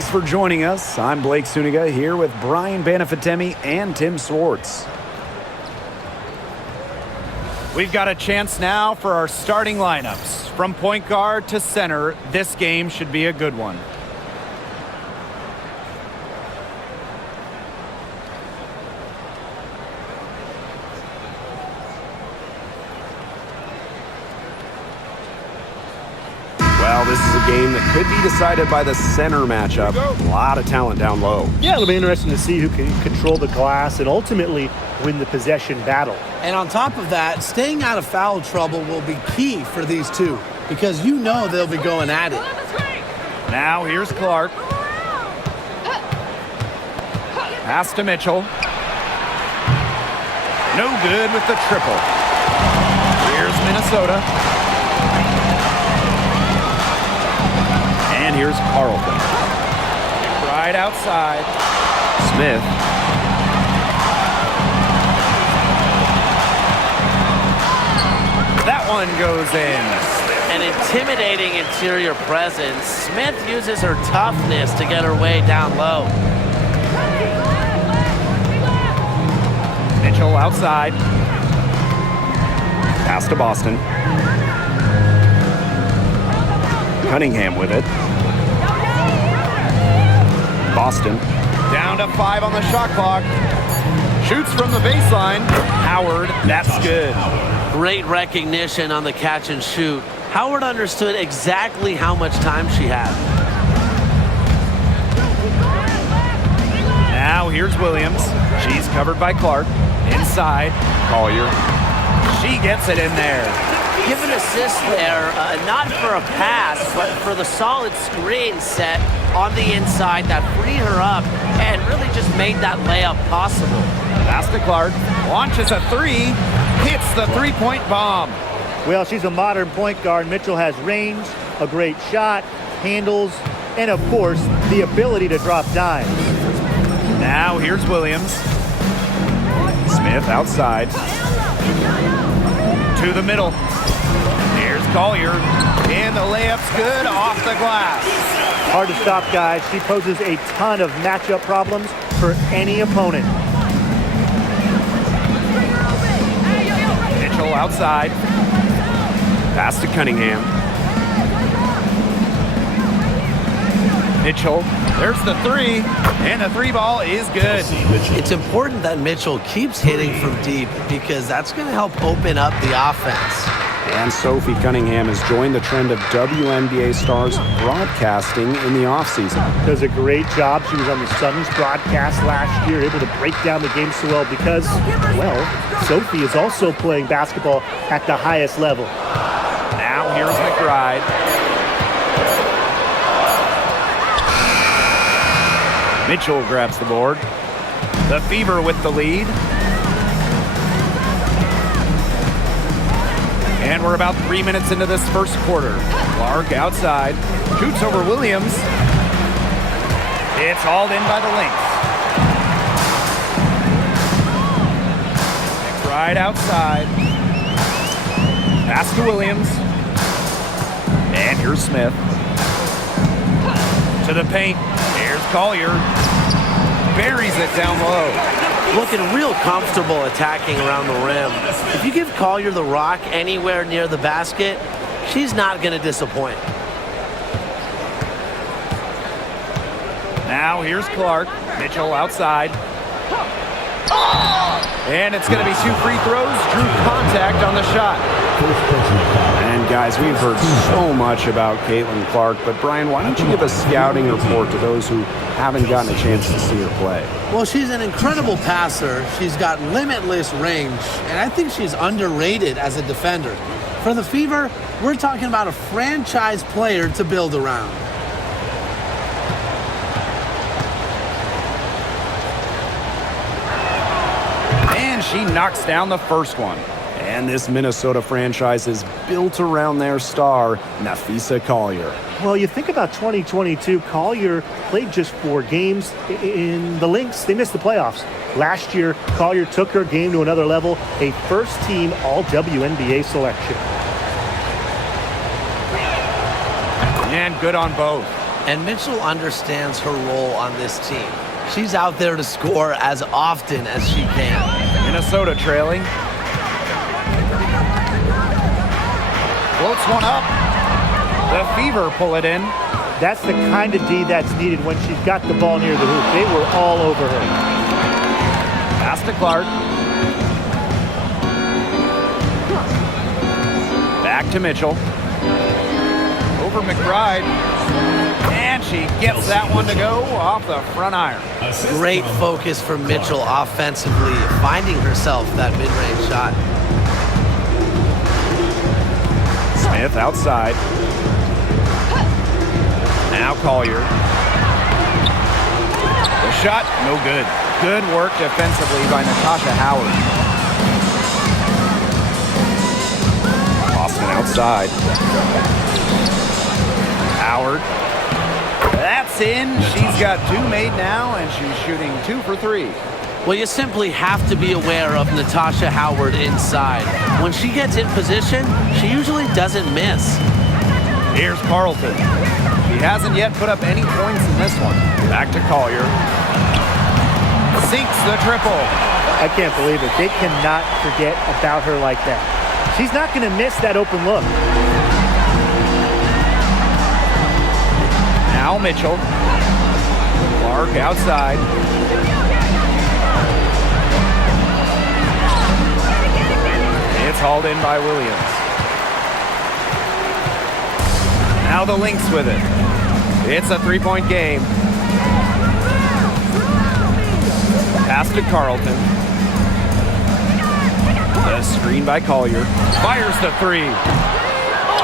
Thanks for joining us. I'm Blake Suniga here with Brian Banafitemi and Tim Swartz. We've got a chance now for our starting lineups. From point guard to center, this game should be a good one. Well, this is a game that could be decided by the center matchup. A lot of talent down low. Yeah, it'll be interesting to see who can control the glass and ultimately win the possession battle. And on top of that, staying out of foul trouble will be key for these two because you know they'll be going at it. Now here's Clark. Pass to Mitchell. No good with the triple. Here's Minnesota. And here's Carlton. Right outside. Smith. That one goes in. An intimidating interior presence. Smith uses her toughness to get her way down low. Mitchell outside. Pass to Boston. Cunningham with it. Boston. Down to 5 on the shot clock. Shoots from the baseline. Howard, that's good. Great recognition on the catch and shoot. Howard understood exactly how much time she had. Now here's Williams. She's covered by Clark. Inside. Collier. She gets it in there. Give an assist there, not for a pass, but for the solid screen set on the inside that freed her up and really just made that layup possible. Pass to Clark. Launches a three. Hits the three-point bomb. Well, she's a modern point guard. Mitchell has range, a great shot, handles, and of course, the ability to drop dimes. Now here's Williams. Smith outside. To the middle. Here's Collier. And the layup's good off the glass. Hard to stop, guys. She poses a ton of matchup problems for any opponent. Mitchell outside. Pass to Cunningham. Mitchell. There's the three. And the three ball is good. It's important that Mitchell keeps hitting from deep because that's going to help open up the offense. And Sophie Cunningham has joined the trend of WNBA stars broadcasting in the offseason. Does a great job. She was on the Suns broadcast last year, able to break down the game so well because, well, Sophie is also playing basketball at the highest level. Now here's McBride. Mitchell grabs the board. The Fever with the lead. And we're about 3 minutes into this first quarter. Clark outside. Shoots over Williams. It's hauled in by the Lynx. McBride outside. Pass to Williams. And here's Smith. To the paint. Here's Collier. Buries it down low. Looking real comfortable attacking around the rim. If you give Collier the rock anywhere near the basket, she's not going to disappoint. Now here's Clark. Mitchell outside. And it's going to be 2 free throws. Drew contact on the shot. And guys, we've heard so much about CaitlinClark, but Brian, why don't you give a scouting report to those who haven't gotten a chance to see her play? Well, she's an incredible passer. She's got limitless range, and I think she's underrated as a defender. For the Fever, we're talking about a franchise player to build around. And she knocks down the first one. And this Minnesota franchise is built around their star, Napheesa Collier. Well, you think about 2022, Collier played just 4 games. In the Lynx, they missed the playoffs. Last year, Collier took her game to another level, a first-team All-WNBA selection. And good on both. And Mitchell understands her role on this team. She's out there to score as often as she can. Minnesota trailing. Floats one up. The Fever pull it in. That's the kind of D that's needed when she's got the ball near the hoop. They were all over her. Pass to Clark. Back to Mitchell. Over McBride. And she gets that one to go off the front iron. Great focus from Mitchell offensively, finding herself that mid-range shot. Smith outside. Now Collier. The shot, no good. Good work defensively by Natasha Howard. Boston outside. Howard. That's in. She's got 2 made now, and she's shooting 2 for 3. Well, you simply have to be aware of Natasha Howard inside. When she gets in position, she usually doesn't miss. Here's Carlton. She hasn't yet put up any points in this one. Back to Collier. Sinks the triple. I can't believe it. They cannot forget about her like that. She's not going to miss that open look. Now Mitchell. Clark outside. It's hauled in by Williams. Now the Lynx with it. It's a 3-point game. Pass to Carlton. The screen by Collier. Fires the 3.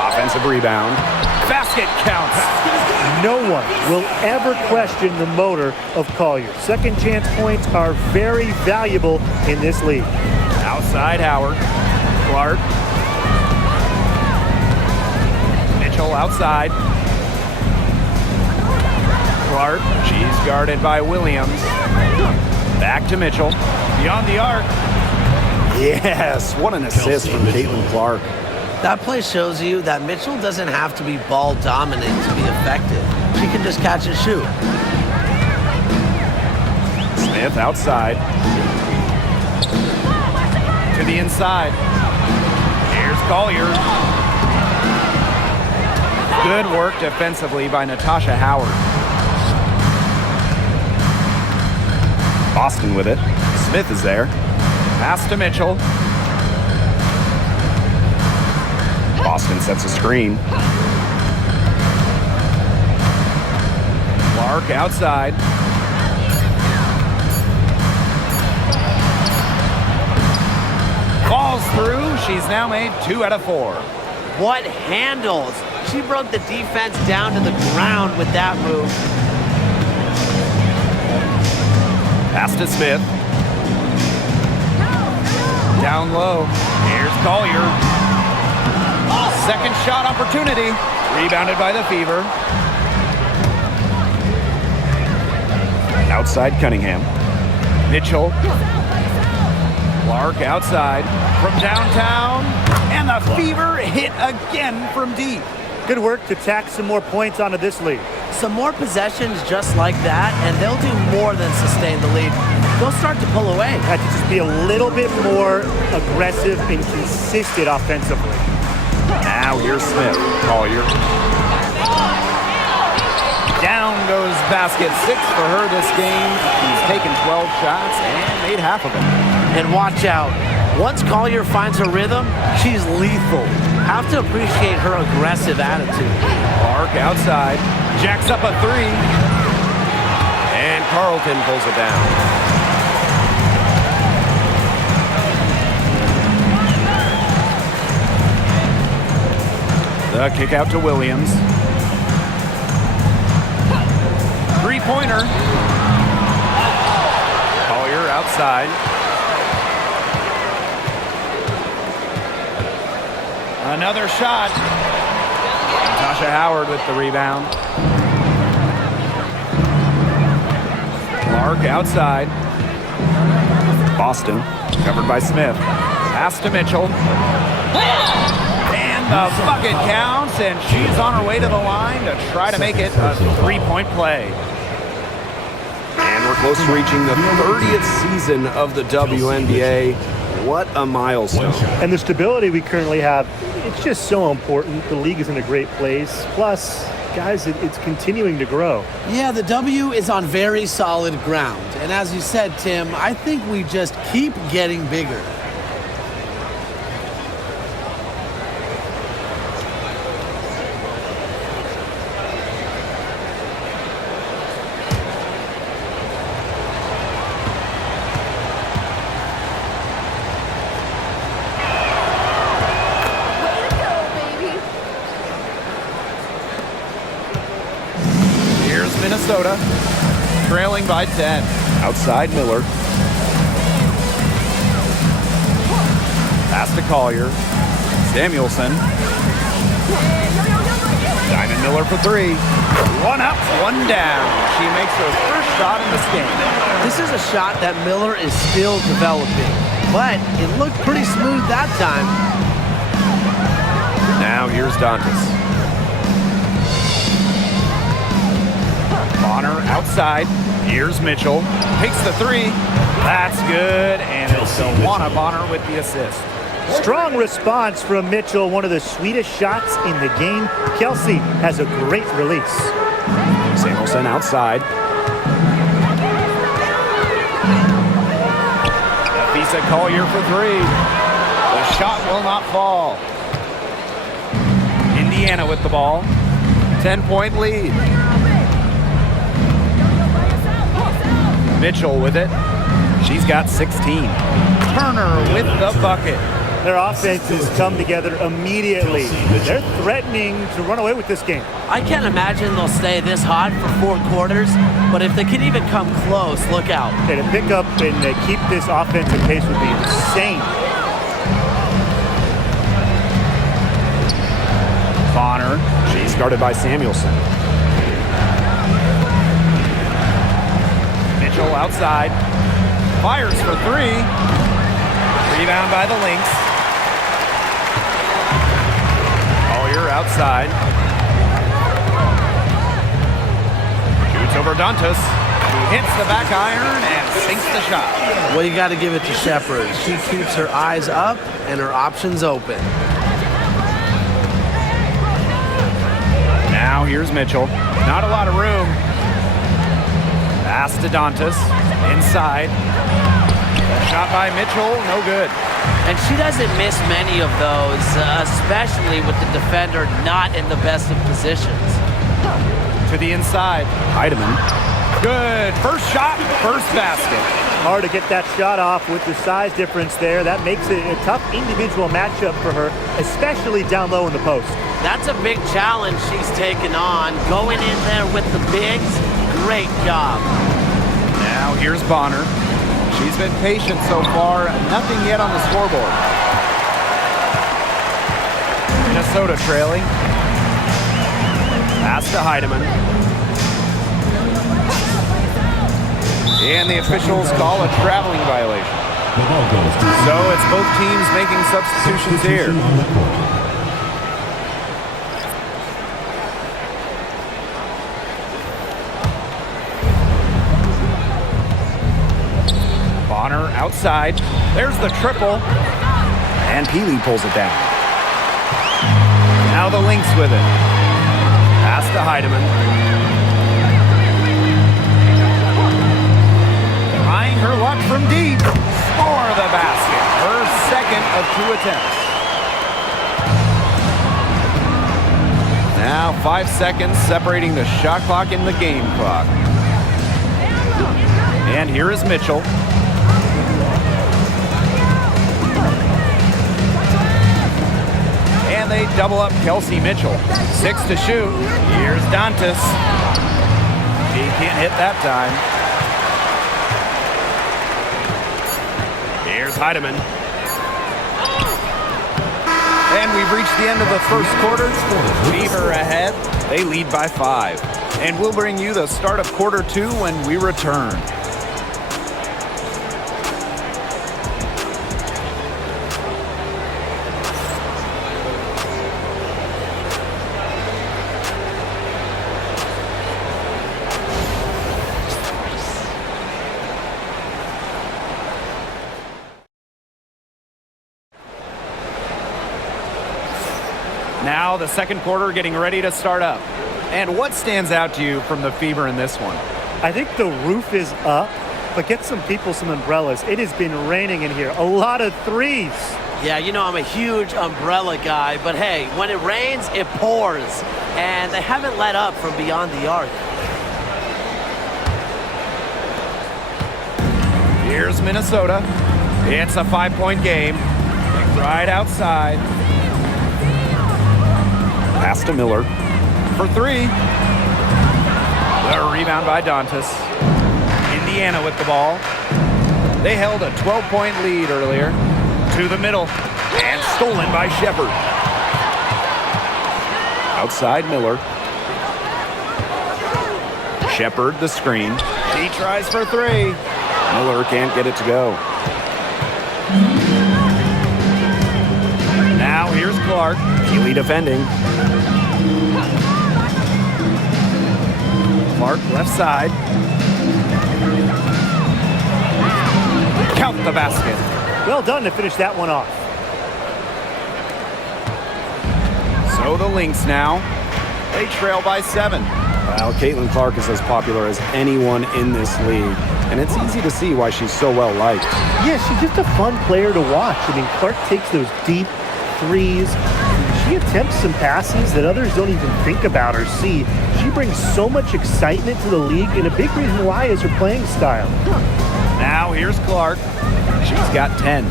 Offensive rebound. Basket counts. No one will ever question the motor of Collier. Second chance points are very valuable in this league. Outside Howard. Clark. Mitchell outside. Clark. She's guarded by Williams. Back to Mitchell. Beyond the arc. Yes, what an assist from Caitlin Clark. That play shows you that Mitchell doesn't have to be ball dominant to be effective. She can just catch and shoot. Smith outside. To the inside. Here's Collier. Good work defensively by Natasha Howard. Boston with it. Smith is there. Pass to Mitchell. Boston sets a screen. Clark outside. Falls through. She's now made 2 out of 4. What handles? She broke the defense down to the ground with that move. Pass to Smith. Down low. Here's Collier. Second shot opportunity. Rebounded by the Fever. Outside Cunningham. Mitchell. Clark outside. From downtown. And the Fever hit again from deep. Good work to tack some more points onto this lead. Some more possessions just like that, and they'll do more than sustain the lead. They'll start to pull away. Have to just be a little bit more aggressive and consistent offensively. Now here's Smith. Collier. Down goes basket. 6 for her this game. She's taken 12 shots and made half of them. And watch out. Once Collier finds her rhythm, she's lethal. Have to appreciate her aggressive attitude. Clark outside. Jacks up a 3. And Carlton pulls it down. The kick out to Williams. 3-pointer. Collier outside. Another shot. Natasha Howard with the rebound. Clark outside. Boston covered by Smith. Pass to Mitchell. And the bucket counts, and she's on her way to the line to try to make it a 3-point play. And we're close to reaching the 30th season of the WNBA. What a milestone. And the stability we currently have, it's just so important. The league is in a great place. Plus, guys, it's continuing to grow. Yeah, the W is on very solid ground. And as you said, Tim, I think we just keep getting bigger. Minnesota, trailing by 10. Outside Miller. Pass to Collier. Samuelson. Diamond Miller for 3. One up, one down. She makes her first shot in this game. This is a shot that Miller is still developing, but it looked pretty smooth that time. Now here's Dantas. Bonner outside. Here's Mitchell. Takes the 3. That's good. And it's Delwana Bonner with the assist. Strong response from Mitchell, one of the sweetest shots in the game. Kelsey has a great release. Samuelson outside. Visa Collier for 3. The shot will not fall. Indiana with the ball. 10-point lead. Mitchell with it. She's got 16. Turner with the bucket. Their offenses come together immediately. They're threatening to run away with this game. I can't imagine they'll stay this hot for 4 quarters, but if they can even come close, look out. And to pick up and keep this offensive pace would be insane. Bonner. She's guarded by Samuelson. Mitchell outside. Fires for 3. Rebound by the Lynx. Collier outside. Shoots over Dantas. He hits the back iron and sinks the shot. Well, you got to give it to Shepherd. She keeps her eyes up and her options open. Now here's Mitchell. Not a lot of room. Pass to Dantas. Inside. Shot by Mitchell. No good. And she doesn't miss many of those, especially with the defender not in the best of positions. To the inside. Heidemann. Good. First shot, first basket. Hard to get that shot off with the size difference there. That makes it a tough individual matchup for her, especially down low in the post. That's a big challenge she's taken on. Going in there with the bigs, great job. Now here's Bonner. She's been patient so far. Nothing yet on the scoreboard. Minnesota trailing. Pass to Heidemann. And the officials call a traveling violation. So it's both teams making substitutions here. Bonner outside. There's the triple. And Peely pulls it down. Now the Lynx with it. Pass to Heidemann. Trying her luck from deep. Score the basket. Her second of 2 attempts. Now 5 seconds separating the shot clock and the game clock. And here is Mitchell. And they double up Kelsey Mitchell. 6 to shoot. Here's Dantas. He can't hit that time. Here's Heidemann. And we've reached the end of the first quarter. Fever ahead. They lead by 5. And we'll bring you the start of quarter 2 when we return. Now the second quarter getting ready to start up. And what stands out to you from the Fever in this one? I think the roof is up, but get some people some umbrellas. It has been raining in here. A lot of threes. Yeah, you know I'm a huge umbrella guy, but hey, when it rains, it pours. And they haven't let up from beyond the arc. Here's Minnesota. It's a 5-point game. Right outside. Pass to Miller. For three. The rebound by Dantas. Indiana with the ball. They held a 12-point lead earlier. To the middle. And stolen by Shepard. Outside Miller. Shepard, the screen. He tries for three. Miller can't get it to go. Now here's Clark. Keeley defending. Clark left side. Count the basket. Well done to finish that one off. So the Lynx now. They trail by 7. Well, Caitlin Clark is as popular as anyone in this league, and it's easy to see why she's so well liked. Yeah, she's just a fun player to watch. I mean, Clark takes those deep threes. She attempts some passes that others don't even think about or see. She brings so much excitement to the league, and a big reason why is her playing style. Now here's Clark. She's got 10.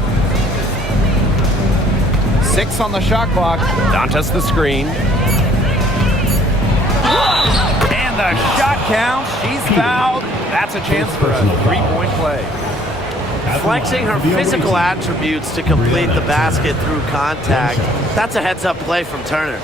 6 on the shot clock. Dantas the screen. And the shot counts. She's fouled. That's a chance for a 3-point play. Flexing her physical attributes to complete the basket through contact. That's a heads-up play from Turner.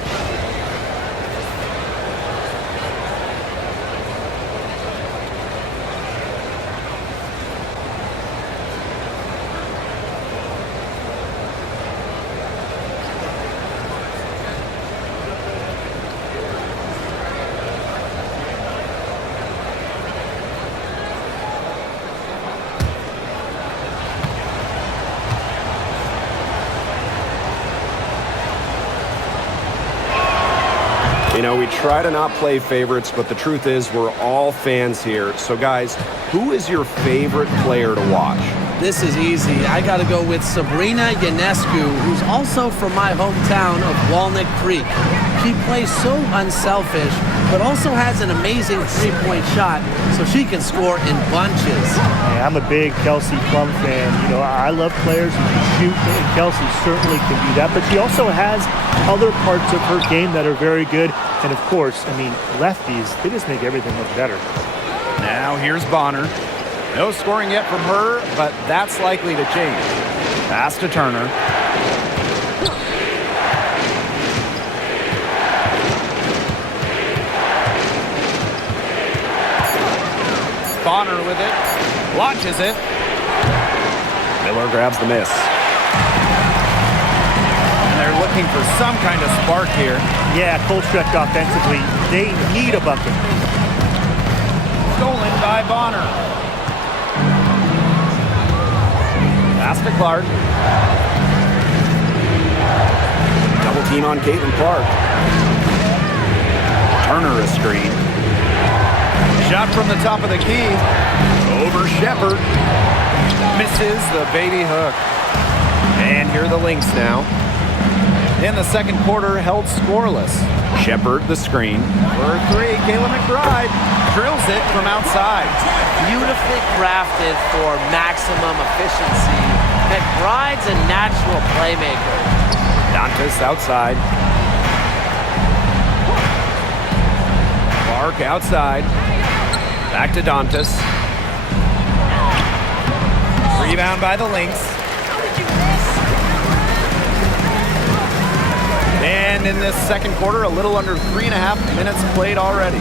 You know, we try to not play favorites, but the truth is we're all fans here. So, guys, who is your favorite player to watch? This is easy. I got to go with Sabrina Ionescu, who's also from my hometown of Walnut Creek. She plays so unselfish, but also has an amazing three-point shot, so she can score in bunches. Hey, I'm a big Kelsey Plum fan. You know, I love players who can shoot, and Kelsey certainly can do that. But she also has other parts of her game that are very good. And, of course, I mean, lefties, they just make everything look better. Now here's Bonner. No scoring yet from her, but that's likely to change. Pass to Turner. Bonner with it. Launches it. Miller grabs the miss. And they're looking for some kind of spark here. Yeah, Colstrek offensively, they need a bucket. Stolen by Bonner. Pass to Clark. Double team on Caitlin Clark. Turner a screen. Shot from the top of the key. Over Shepard. Misses the baby hook. And here are the Lynx now. In the second quarter, held scoreless. Shepard the screen. For three, Kayla McBride drills it from outside. Beautifully crafted for maximum efficiency. McBride's a natural playmaker. Dantas outside. Clark outside. Back to Dantas. Rebound by the Lynx. And in this second quarter, a little under 3.5 minutes played already.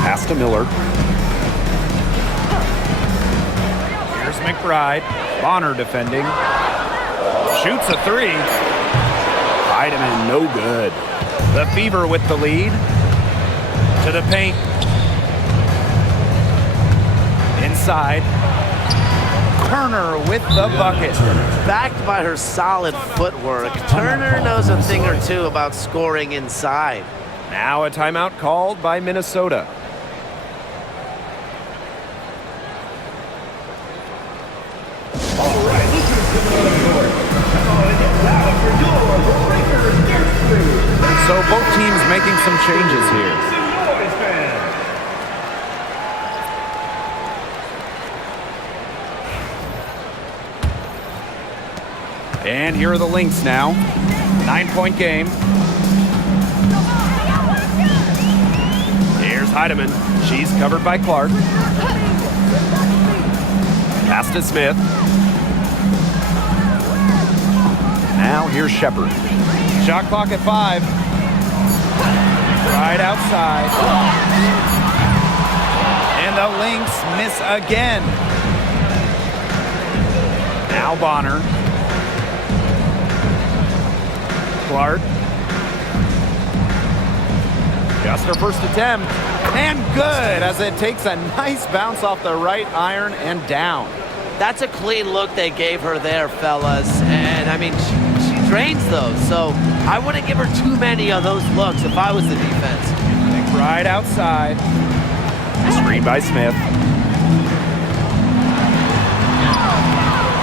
Pass to Miller. Here's McBride. Bonner defending. Shoots a three. Heidemann, no good. The Fever with the lead. To the paint. Inside. Turner with the bucket. Backed by her solid footwork, Turner knows a thing or two about scoring inside. Now a timeout called by Minnesota. So both teams making some changes here. And here are the Lynx now. 9-point game. Here's Heidemann. She's covered by Clark. Pass to Smith. Now here's Shepard. Shot clock at 5. Right outside. And the Lynx miss again. Now Bonner. Clark. Just her first attempt. And good as it takes a nice bounce off the right iron and down. That's a clean look they gave her there, fellas. And I mean, she drains those. So I wouldn't give her too many of those looks if I was the defense. Right outside. Screen by Smith.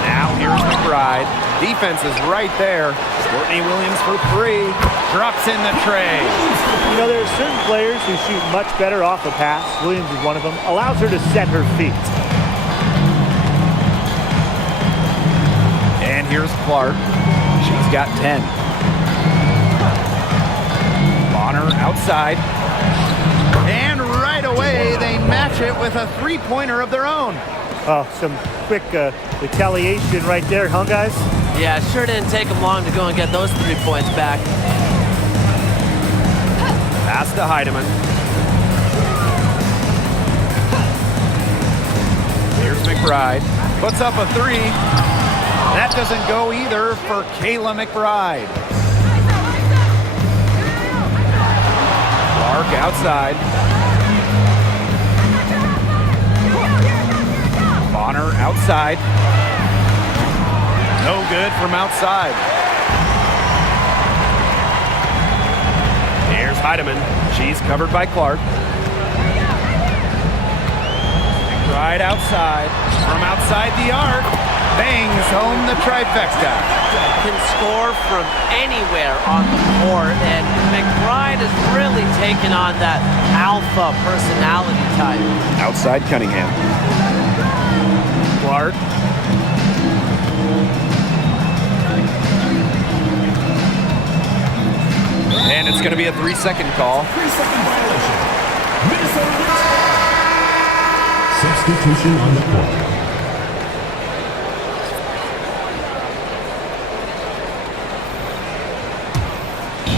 Now here's McBride. Defense is right there. Courtney Williams for 3. Drops in the tray. You know, there are certain players who shoot much better off the pass. Williams is one of them. Allows her to set her feet. And here's Clark. She's got 10. Bonner outside. And right away, they match it with a three-pointer of their own. Oh, some quick retaliation right there, huh, guys? Yeah, it sure didn't take them long to go and get those 3 points back. Pass to Heidemann. Here's McBride. Puts up a 3. That doesn't go either for Kayla McBride. Clark outside. Bonner outside. No good from outside. Here's Heidemann. She's covered by Clark. Right outside. From outside the arc. Bangs home the trifecta. Can score from anywhere on the court, and McBride has really taken on that alpha personality type. Outside Cunningham. Clark. And it's going to be a 3-second call. 3-second violation. Minnesota substitution on the court.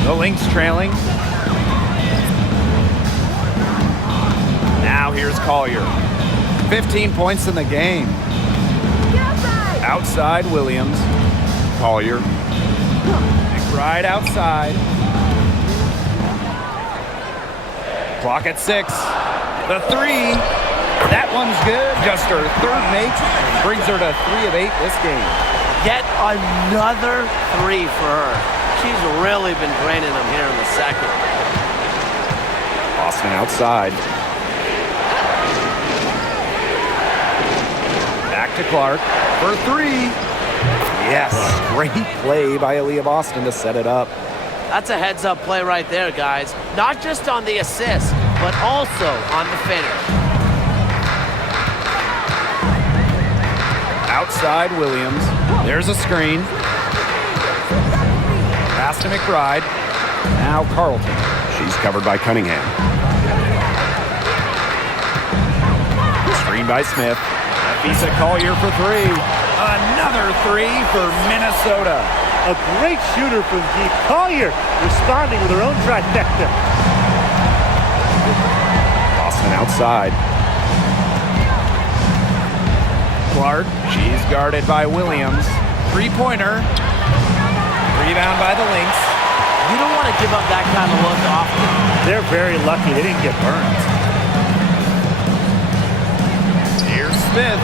The Lynx trailing. Now here's Collier. 15 points in the game. Outside Williams. Collier. Right outside. Clock at 6. The 3. That one's good. Just her third make. Brings her to 3 of 8 this game. Yet another 3 for her. She's really been draining them here in the second. Austin outside. Back to Clark for 3. Yes, great play by Aaliyah Boston to set it up. That's a heads-up play right there, guys. Not just on the assist, but also on the finish. Outside Williams. There's a screen. Pass to McBride. Now Carlton. She's covered by Cunningham. Screen by Smith. Nafisa Collier for 3. Another 3 for Minnesota. A great shooter from deep. Collier responding with her own trifecta. Austin outside. Clark, she's guarded by Williams. Three-pointer. Rebound by the Lynx. You don't want to give up that kind of look often. They're very lucky they didn't get burned. Here's Smith.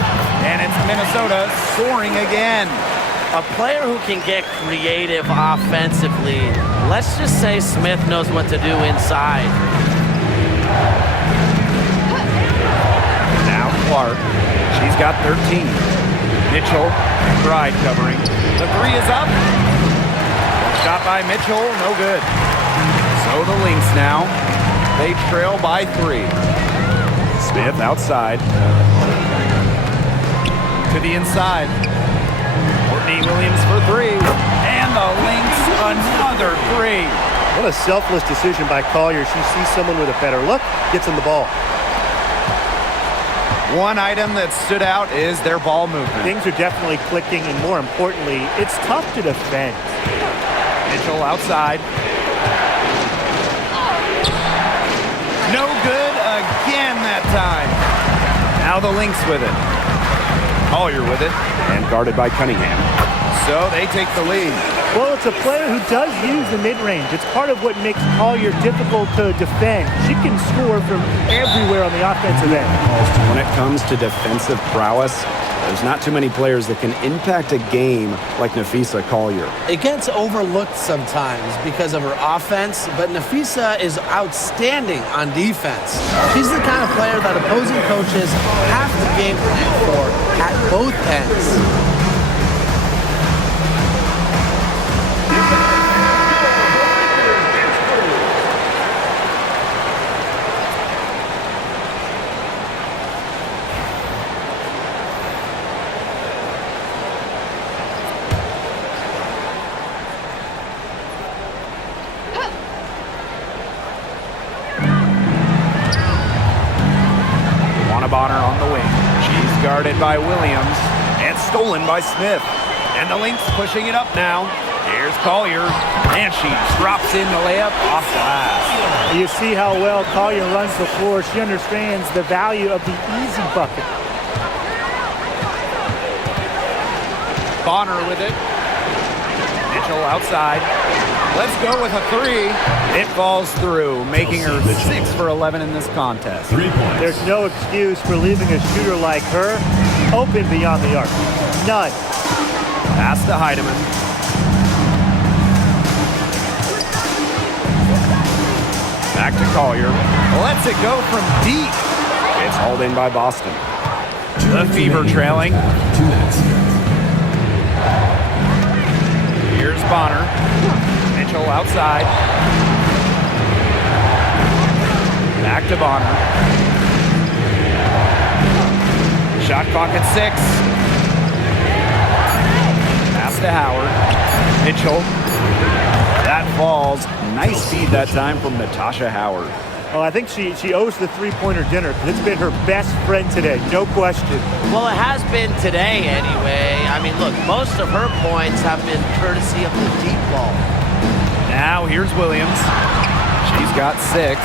And it's Minnesota soaring again. A player who can get creative offensively. Let's just say Smith knows what to do inside. Now Clark. She's got 13. Mitchell, Bride covering. The three is up. Shot by Mitchell, no good. So the Lynx now. They trail by 3. Smith outside. To the inside. Courtney Williams for 3. And the Lynx another 3. What a selfless decision by Collier. She sees someone with a better look, gets him the ball. One item that stood out is their ball movement. Things are definitely clicking, and more importantly, it's tough to defend. Mitchell outside. No good again that time. Now the Lynx with it. Collier with it. And guarded by Cunningham. So they take the lead. Well, it's a player who does use the mid-range. It's part of what makes Collier difficult to defend. She can score from everywhere on the offensive end. When it comes to defensive prowess, there's not too many players that can impact a game like Napheesa Collier. It gets overlooked sometimes because of her offense, but Napheesa is outstanding on defense. She's the kind of player that opposing coaches have to game plan for at both ends. Bonner on the wing. She's guarded by Williams and stolen by Smith. And the Lynx pushing it up now. Here's Collier, and she drops in the layup off glass. You see how well Collier runs the floor. She understands the value of the easy bucket. Bonner with it. Mitchell outside. Let's go with a 3. It falls through, making her 6 for 11 in this contest. 3 points. There's no excuse for leaving a shooter like her open beyond the arc. None. Pass to Heidemann. Back to Collier. Lets it go from deep. It's hauled in by Boston. The Fever trailing. 2 minutes. Here's Bonner. Mitchell outside. Back to Bonner. Shot clock at 6. Pass to Howard. Mitchell. That falls. Nice feed that time from Natasha Howard. Oh, I think she owes the three-pointer dinner because it's been her best friend today, no question. Well, it has been today anyway. I mean, look, most of her points have been courtesy of the deep ball. Now here's Williams. She's got 6.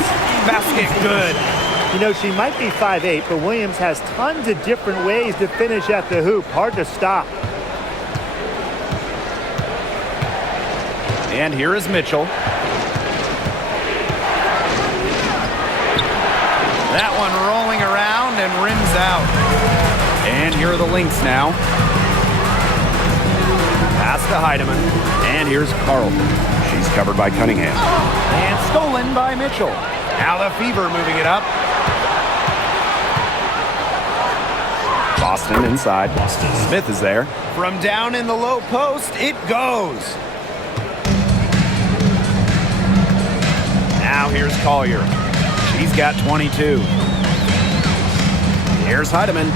Basket good. You know, she might be 5'8", but Williams has tons of different ways to finish at the hoop. Hard to stop. And here is Mitchell. That one rolling around and rims out. And here are the Lynx now. Pass to Heidemann. And here's Carlton. She's covered by Cunningham. And stolen by Mitchell. Now the Fever moving it up. Boston inside. Smith is there. From down in the low post, it goes. Now here's Collier. She's got 22. Here's Heidemann.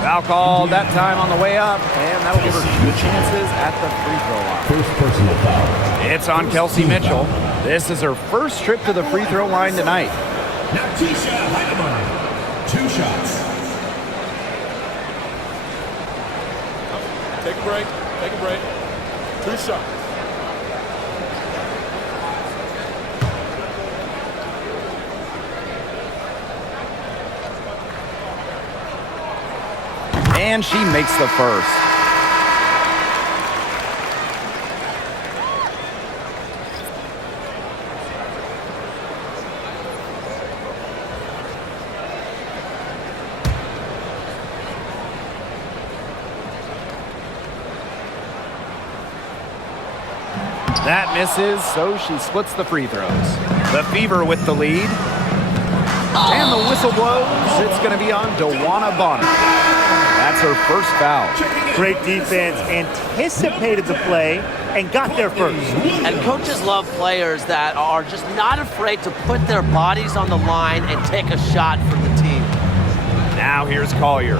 Foul called that time on the way up, and that'll give her 2 chances at the free throw line. First personal foul. It's on Kelsey Mitchell. This is her first trip to the free throw line tonight. Natisha Heidemann. 2 shots. Take a break. Take a break. 2 shots. And she makes the first. That misses, so she splits the free throws. The Fever with the lead. And the whistle blows. It's going to be on Dewana Bonner. That's her first foul. Great defense, anticipated the play, and got there first. And coaches love players that are just not afraid to put their bodies on the line and take a shot for the team. Now here's Collier.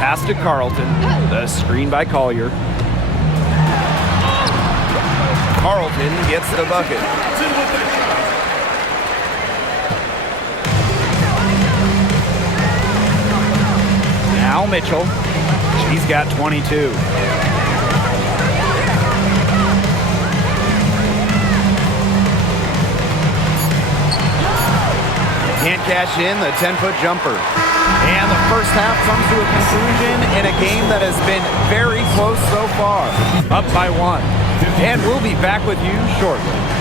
Pass to Carlton. The screen by Collier. Carlton gets the bucket. Now Mitchell. She's got 22. Can't cash in the 10-foot jumper. And the first half comes to a conclusion in a game that has been very close so far. Up by 1. And we'll be back with you shortly.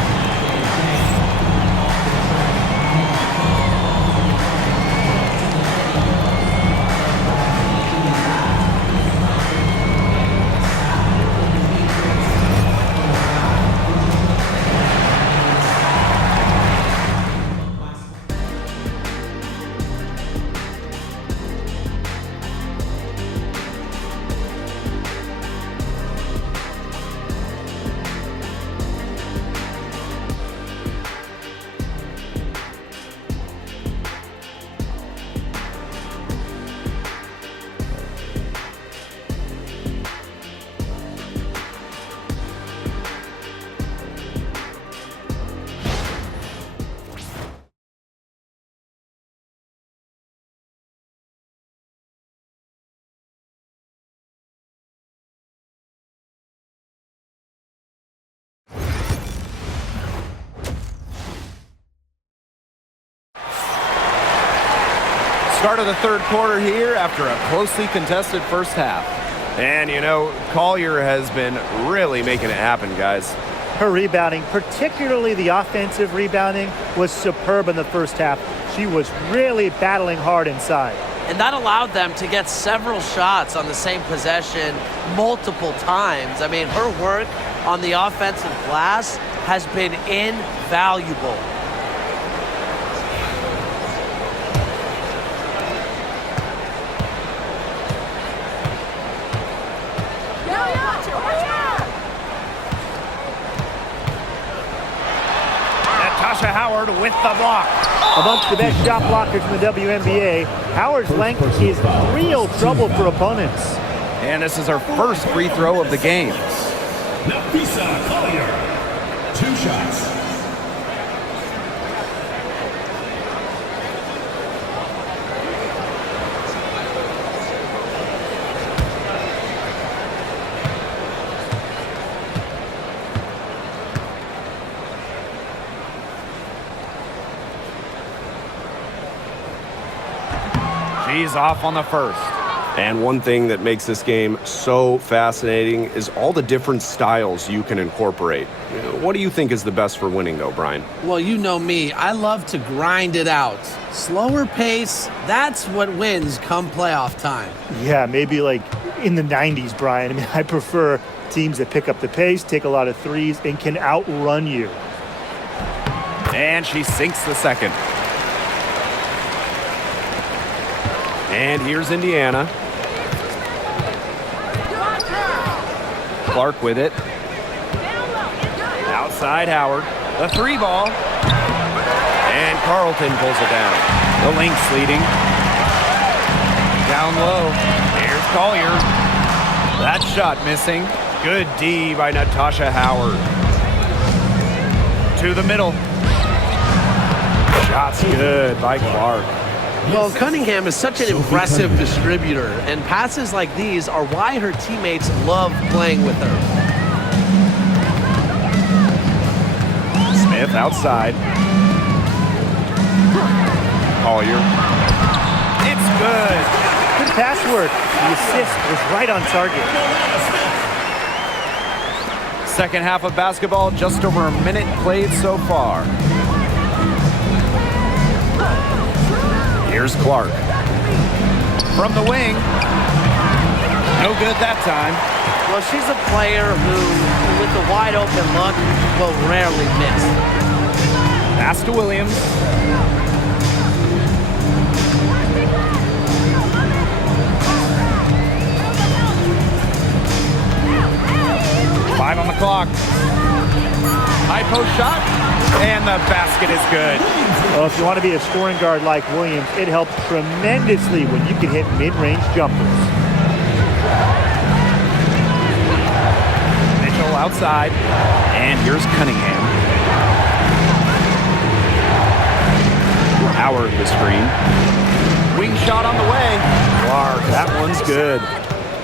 Start of the third quarter here after a closely contested first half. And, you know, Collier has been really making it happen, guys. Her rebounding, particularly the offensive rebounding, was superb in the first half. She was really battling hard inside. And that allowed them to get several shots on the same possession multiple times. I mean, her work on the offensive glass has been invaluable. Natasha Howard with the block. Amongst the best shot blockers in the WNBA, Howard's length is real trouble for opponents. And this is her first free throw of the game. Nafisa Collier, 2 shots. She's off on the first. And one thing that makes this game so fascinating is all the different styles you can incorporate. What do you think is the best for winning, though, Brian? Well, you know me. I love to grind it out. Slower pace, that's what wins come playoff time. Yeah, maybe like in the 90s, Brian. I mean, I prefer teams that pick up the pace, take a lot of threes, and can outrun you. And she sinks the second. And here's Indiana. Clark with it. Outside Howard. The 3 ball. And Carlton pulls it down. The Lynx leading. Down low. Here's Collier. That shot missing. Good D by Natasha Howard. To the middle. Shot's good by Clark. Well, Cunningham is such an impressive distributor, and passes like these are why her teammates love playing with her. Smith outside. Collier. It's good. Good pass work. The assist was right on target. Second half of basketball, just over a minute played so far. Here's Clark. From the wing. No good that time. Well, she's a player who, with a wide open look, will rarely miss. Pass to Williams. Five on the clock. High post shot, and the basket is good. Well, if you want to be a scoring guard like Williams, it helps tremendously when you can hit mid-range jumpers. Mitchell outside, and here's Cunningham. Howard the screen. Wing shot on the way. Clark, that one's good.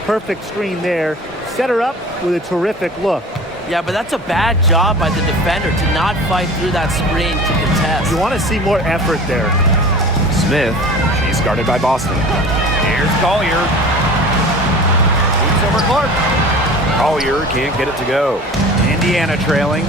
Perfect screen there. Set her up with a terrific look. Yeah, but that's a bad job by the defender to not fight through that screen to contest. You want to see more effort there. Smith, she's guarded by Boston. Here's Collier. Shoots over Clark. Collier can't get it to go. Indiana trailing.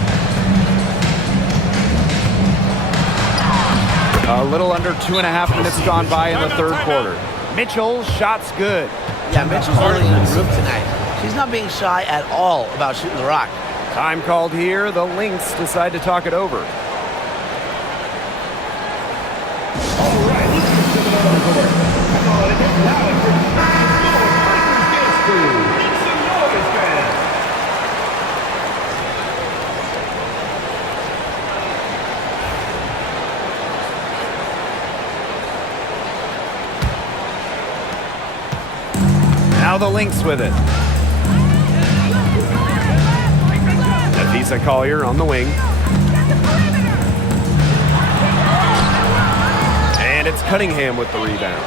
A little under 2.5 minutes gone by in the third quarter. Mitchell, shot's good. Yeah, Mitchell's really in a groove tonight. She's not being shy at all about shooting the rock. Time called here. The Lynx decide to talk it over. All right, let's get to another court. Come on, and get loud for the Lakers dance crew. Make some noise, fans. Now the Lynx with it. Nafisa Collier on the wing. And it's Cunningham with the rebound.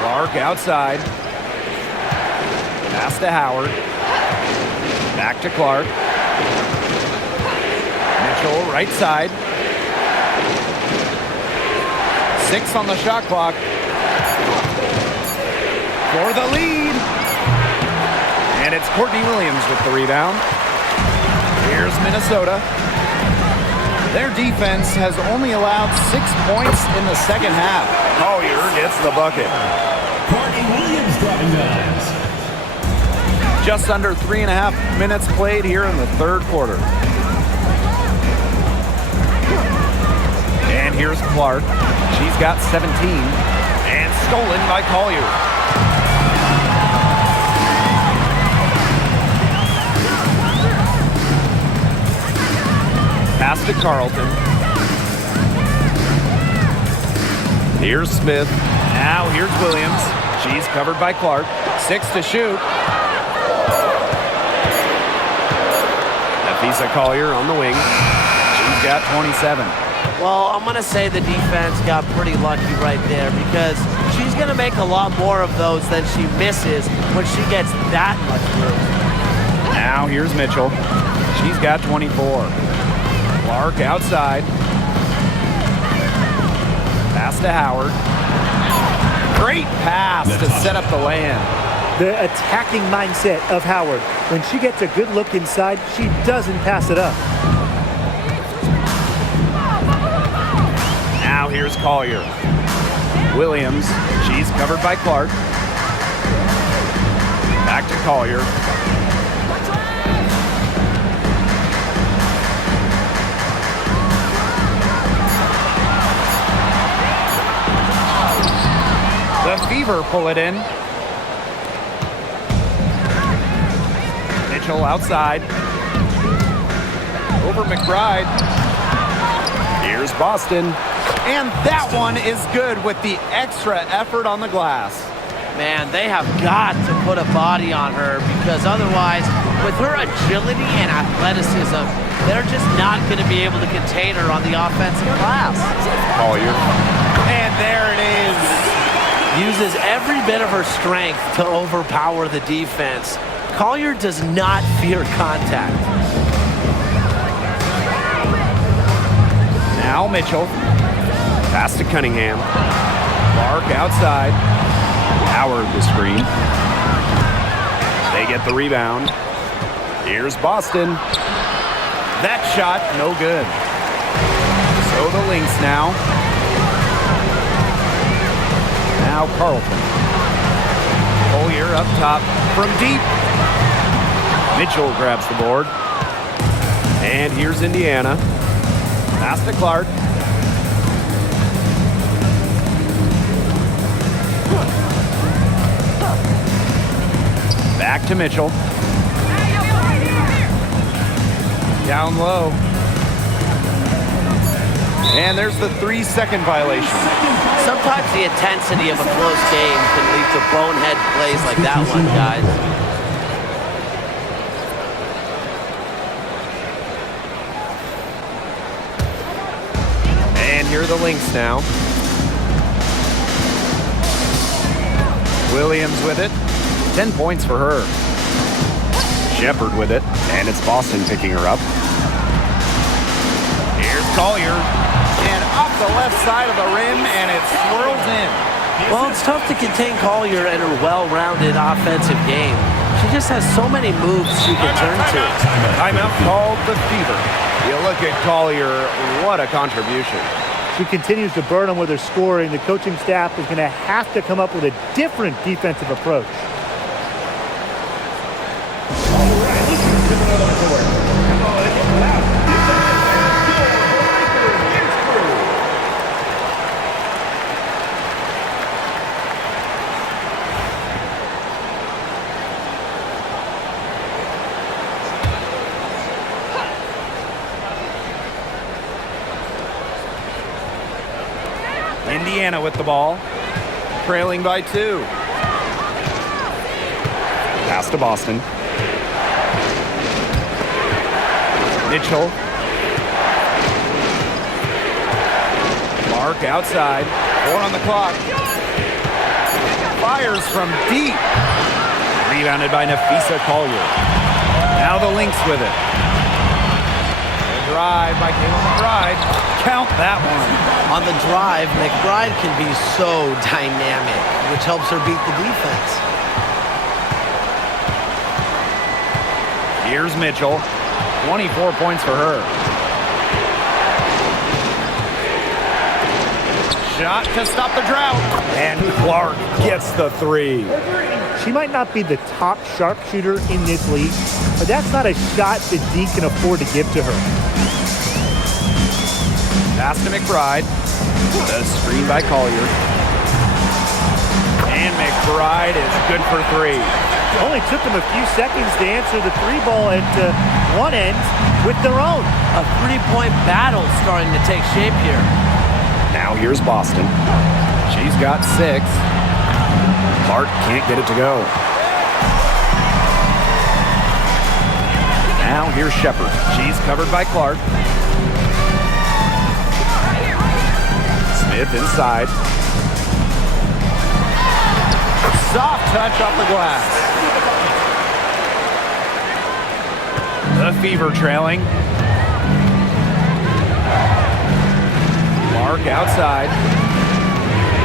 Clark outside. Pass to Howard. Back to Clark. Mitchell right side. 6 on the shot clock. For the lead. And it's Courtney Williams with the rebound. Here's Minnesota. Their defense has only allowed 6 points in the second half. Collier gets the bucket. Courtney Williams dropping dimes. Just under 3.5 minutes played here in the third quarter. And here's Clark. She's got 17 and stolen by Collier. Pass to Carlton. Here's Smith. Now here's Williams. She's covered by Clark. 6 to shoot. Nafisa Collier on the wing. She's got 27. Well, I'm going to say the defense got pretty lucky right there because she's going to make a lot more of those than she misses when she gets that much room. Now here's Mitchell. She's got 24. Clark outside. Pass to Howard. Great pass to set up the lay-in. The attacking mindset of Howard. When she gets a good look inside, she doesn't pass it up. Now here's Collier. Williams, she's covered by Clark. Back to Collier. The Fever pull it in. Mitchell outside. Over McBride. Here's Boston. And that one is good with the extra effort on the glass. Man, they have got to put a body on her because otherwise, with her agility and athleticism, they're just not going to be able to contain her on the offensive glass. Collier. And there it is. Uses every bit of her strength to overpower the defense. Collier does not fear contact. Now Mitchell. Pass to Cunningham. Clark outside. Howard the screen. They get the rebound. Here's Boston. That shot, no good. So the Lynx now. Now Carlton. Collier up top from deep. Mitchell grabs the board. And here's Indiana. Pass to Clark. Back to Mitchell. Down low. And there's the 3-second violation. Sometimes the intensity of a close game can lead to bonehead plays like that one, guys. And here are the Lynx now. Williams with it. 10 points for her. Shepard with it, and it's Boston picking her up. Here's Collier. And off the left side of the rim, and it swirls in. Well, it's tough to contain Collier and her well-rounded offensive game. She just has so many moves she can turn to. Timeout called the Fever. You look at Collier, what a contribution. She continues to burn them with her scoring. The coaching staff is going to have to come up with a different defensive approach. Indiana with the ball, trailing by 2. Pass to Boston. Mitchell. Clark outside. 4 on the clock. Fires from deep. Rebounded by Nafisa Collier. Now the Lynx with it. A drive by Kayla McBride. Count that one. On the drive, McBride can be so dynamic, which helps her beat the defense. Here's Mitchell. 24 points for her. Shot to stop the drought. And Clark gets the 3. She might not be the top sharpshooter in this league, but that's not a shot that D can afford to give to her. Pass to McBride. The screen by Collier. And McBride is good for 3. It only took them a few seconds to answer the 3-ball at one end with their own. A 3-point battle starting to take shape here. Now here's Boston. She's got 6. Clark can't get it to go. Now here's Shepard. She's covered by Clark. Smith inside. Soft touch off the glass. The Fever trailing. Clark outside.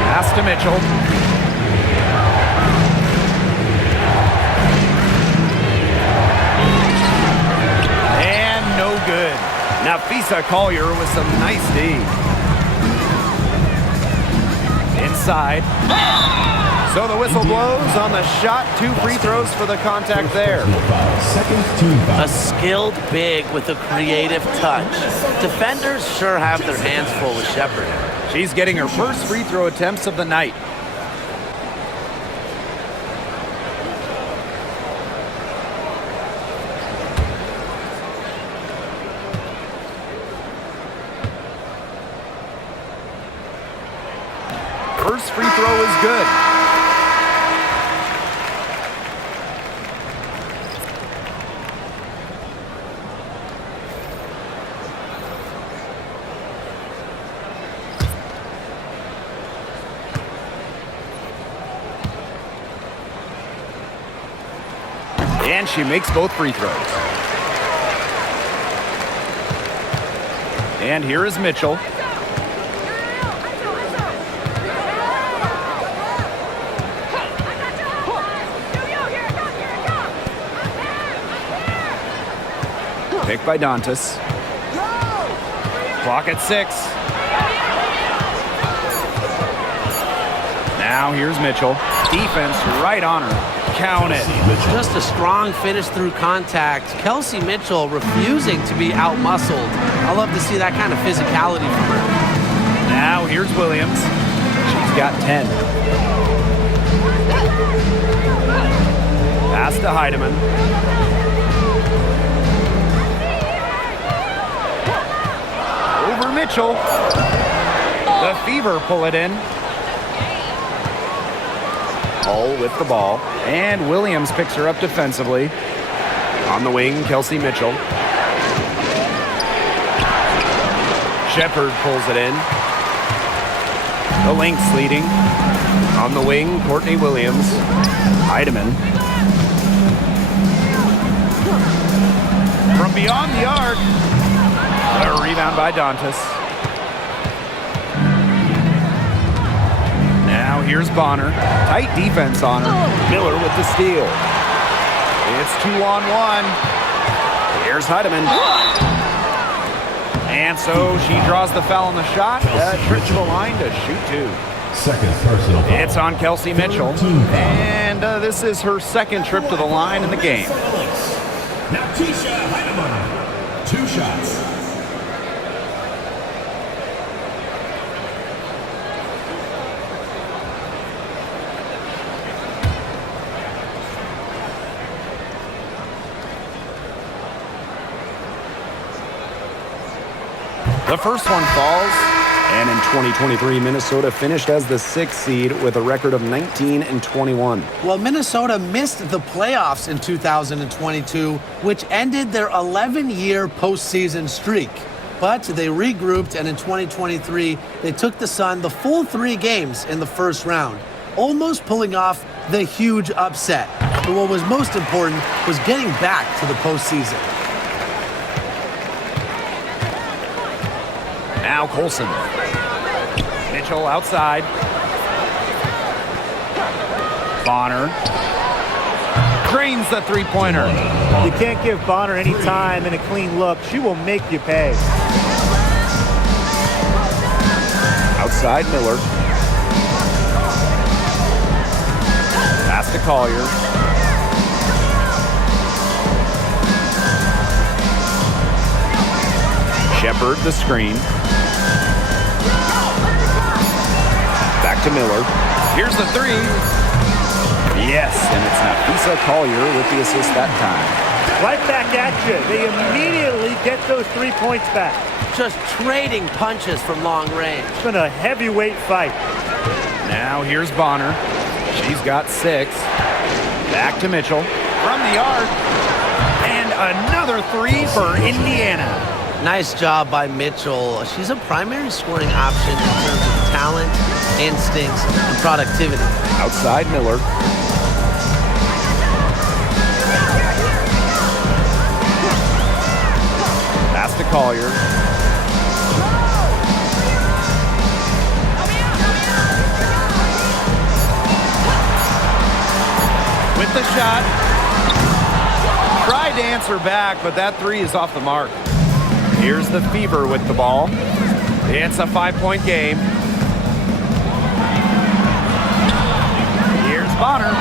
Pass to Mitchell. And no good. Nafisa Collier with some nice D. Inside. So the whistle blows on the shot. 2 free throws for the contact there. A skilled big with a creative touch. Defenders sure have their hands full with Shepard. She's getting her first free throw attempts of the night. First free throw is good. And she makes both free throws. And here is Mitchell. Picked by Dantas. Clock at 6. Now here's Mitchell. Defense right on her. Count it. Just a strong finish through contact. Kelsey Mitchell refusing to be out-muscled. I love to see that kind of physicality from her. Now here's Williams. She's got 10. Pass to Heidemann. Over Mitchell. The Fever pull it in. Hull with the ball. And Williams picks her up defensively. On the wing, Kelsey Mitchell. Shepard pulls it in. The Lynx leading. On the wing, Courtney Williams. Heidemann. From beyond the arc. A rebound by Dantas. Now here's Bonner. Tight defense on her. Miller with the steal. It's 2-on-1. Here's Heidemann. And so she draws the foul on the shot. Trip to the line to shoot two. Second personal foul. It's on Kelsey Mitchell. And this is her second trip to the line in the game. Now Tisha Heidemann. 2 shots. The first one falls. And in 2023, Minnesota finished as the 6th seed with a record of 19-21. Well, Minnesota missed the playoffs in 2022, which ended their 11-year postseason streak. But they regrouped, and in 2023, they took the Sun the full 3 games in the first round, almost pulling off the huge upset. But what was most important was getting back to the postseason. Now Colson. Mitchell outside. Bonner. Drains the three-pointer. You can't give Bonner any time and a clean look. She will make you pay. Outside Miller. Pass to Collier. Shepard the screen. Back to Miller. Here's the three. Yes, and it's Nafisa Collier with the assist that time. Right back at you. They immediately get those 3 points back. Just trading punches from long range. It's been a heavyweight fight. Now here's Bonner. She's got 6. Back to Mitchell. From the arc. And another 3 for Indiana. Nice job by Mitchell. She's a primary scoring option in terms of talent, instincts, and productivity. Outside Miller. Pass to Collier. With the shot. Tried to answer back, but that 3 is off the mark. Here's the Fever with the ball. It's a 5-point game. Here's Bonner.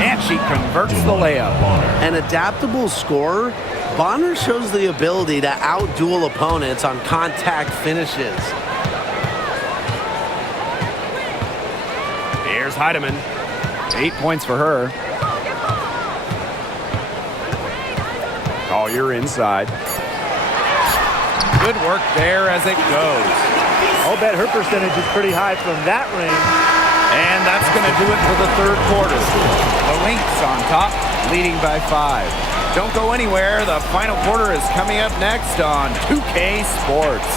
And she converts the layup. An adaptable scorer, Bonner shows the ability to out-duel opponents on contact finishes. Here's Heidemann. 8 points for her. Collier inside. Good work there as it goes. I'll bet her percentage is pretty high from that range. And that's going to do it for the third quarter. The Lynx on top, leading by 5. Don't go anywhere. The final quarter is coming up next on 2K Sports.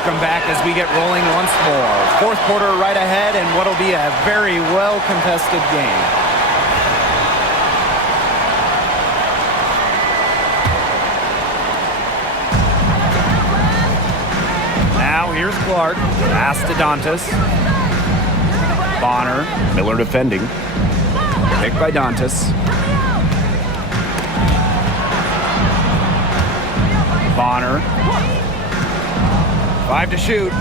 Welcome back as we get rolling once more. Fourth quarter right ahead and what'll be a very well-contested game. Now Now here's Clark. Pass to Dantas. Bonner. Miller defending. Picked by Dantas. Bonner. 5 to shoot.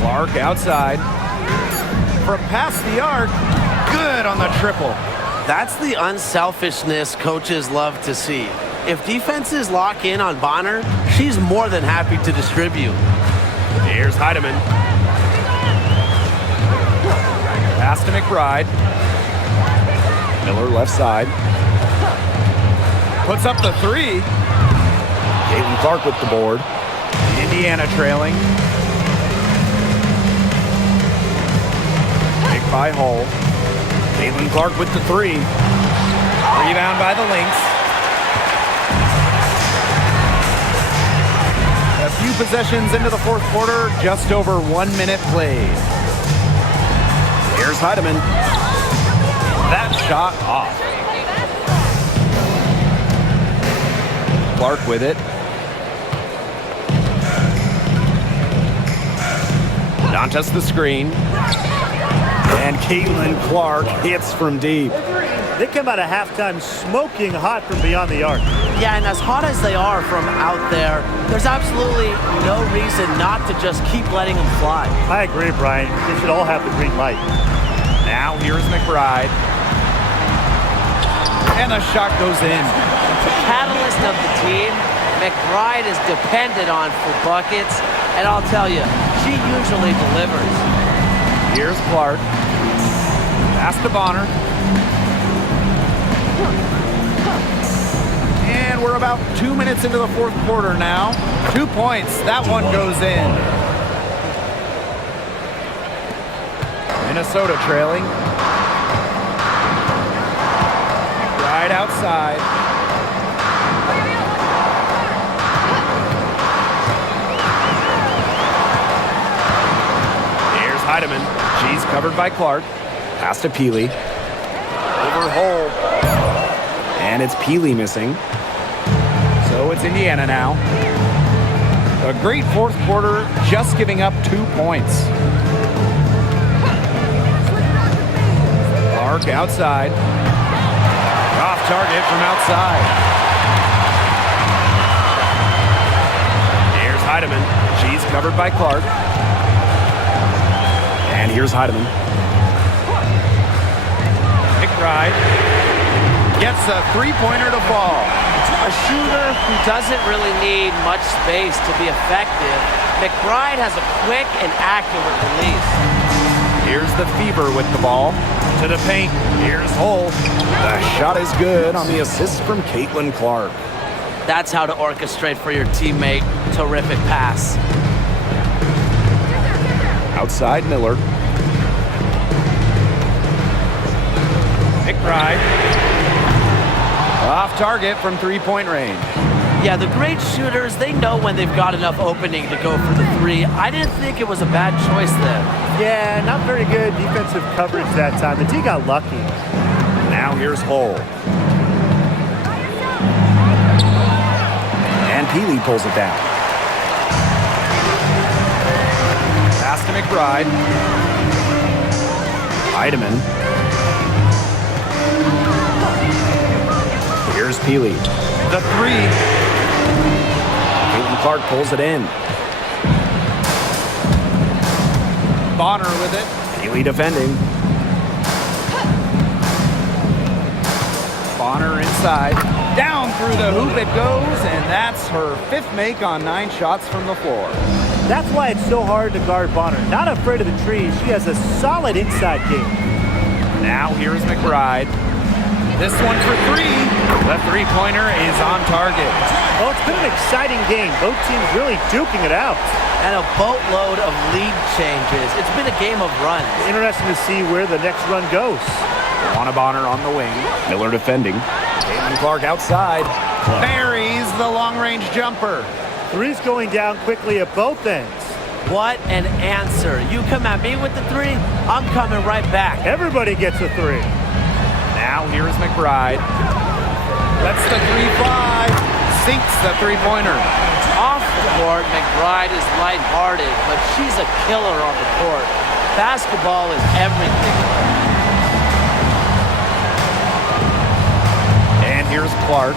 Clark outside. From past the arc. Good on the triple. That's the unselfishness coaches love to see. If defenses lock in on Bonner, she's more than happy to distribute. Here's Heidemann. Pass to McBride. Miller left side. Puts up the 3. Caitlin-Clark with the board. Indiana trailing. Picked by Hull. Caitlin-Clark with the 3. Rebound by the Lynx. A few possessions into the fourth quarter, just over 1 minute played. Here's Heidemann. That shot off. Clark with it. Dantas the screen. And Caitlin-Clark hits from deep. They come out of halftime smoking hot from beyond the arc. Yeah, and as hot as they are from out there, there's absolutely no reason not to just keep letting them fly. I agree, Brian. They should all have the green light. Now here's McBride. And the shot goes in. The catalyst of the team, McBride is depended on for buckets, and I'll tell you, she usually delivers. Here's Clark. Pass to Bonner. And we're about 2 minutes into the fourth quarter now. 2 points. That one goes in. Minnesota trailing. Right outside. Here's Heidemann. She's covered by Clark. Pass to Peely. Over Hull. And it's Peely missing. So it's Indiana now. A great fourth quarter, just giving up 2 points. Clark outside. Off target from outside. Here's Heidemann. She's covered by Clark. And here's Heidemann. McBride gets a three-pointer to fall. A shooter who doesn't really need much space to be effective, McBride has a quick and accurate release. Here's the Fever with the ball. To the paint. Here's Hull. The shot is good on the assist from Caitlin-Clark. That's how to orchestrate for your teammate. Terrific pass. Outside Miller. McBride. Off target from three-point range. Yeah, the great shooters, they know when they've got enough opening to go for the 3. I didn't think it was a bad choice there. Yeah, not very good defensive coverage that time. The D got lucky. Now here's Hull. And Peely pulls it down. Pass to McBride. Heidemann. Here's Peely. The 3. Caitlin-Clark pulls it in. Bonner with it. Peely defending. Bonner inside. Down through the hoop it goes, and that's her 5th make on 9 shots from the floor. That's why it's so hard to guard Bonner. Not afraid of the trees. She has a solid inside game. Now here's McBride. This one for 3. The three-pointer is on target. Well, it's been an exciting game. Both teams really duking it out. And a boatload of lead changes. It's been a game of runs. Interesting to see where the next run goes. Juana Bonner on the wing. Miller defending. Caitlin-Clark outside. Buries the long-range jumper. 3's going down quickly at both ends. What an answer. You come at me with the 3, I'm coming right back. Everybody gets a 3. Now here's McBride. Lets the 3 fly. Sinks the three-pointer. Off the board. court. McBride is lighthearted, but she's a killer on the court. Basketball is everything to her. And here's Clark.